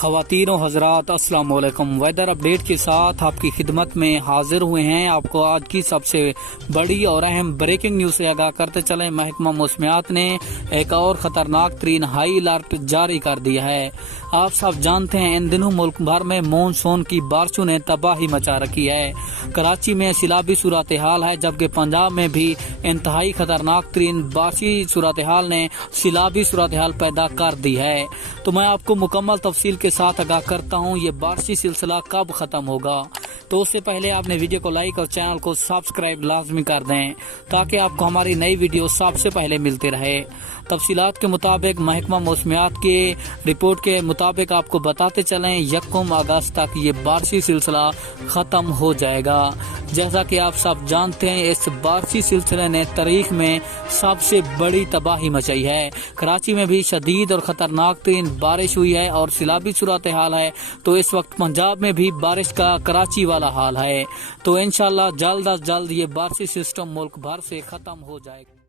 ख़वातीन व हज़रात अस्सलाम वालेकुम। वेदर अपडेट के साथ आपकी खिदमत में हाजिर हुए हैं। आपको आज की सबसे बड़ी और अहम ब्रेकिंग न्यूज़ से आगाह करते चले। महकमा मौसमियात ने एक और ख़तरनाक तरीन हाई अलर्ट जारी कर दिया है। आप सब जानते हैं इन दिनों मुल्क भर में मानसून की बारिशों ने तबाही मचा रखी है। कराची में सैलाबी सूरत हाल है, जबकि पंजाब में भी इंतहाई खतरनाक तरीन बारिशी सूरत हाल ने सैलाबी सूरत हाल पैदा कर दी है। तो मैं आपको मुकम्मल तफसील के साथ आगाह करता हूँ ये बारिशी सिलसिला कब ख़त्म होगा। तो उससे पहले आपने वीडियो को लाइक और चैनल को सब्सक्राइब लाजमी कर दें ताकि आपको हमारी नई वीडियो सबसे पहले मिलती रहे। तफसीलात के मुताबिक महकमा मौसमियात के रिपोर्ट के मुताबिक आपको बताते चलें 1 अगस्त तक ये बारिशी सिलसिला ख़त्म हो जाएगा। जैसा कि आप सब जानते हैं इस बारिशी सिलसिले ने तारीख में सबसे बड़ी तबाही मचाई है। कराची में भी शदीद और ख़तरनाक तरीन बारिश हुई है और सैलाबी सूरत हाल है। तो इस वक्त पंजाब में भी बारिश का कराची वाला हाल है। तो इंशाल्लाह जल्द अज जल्द ये बारिशी सिस्टम मुल्क भर से ख़त्म हो जाएगा।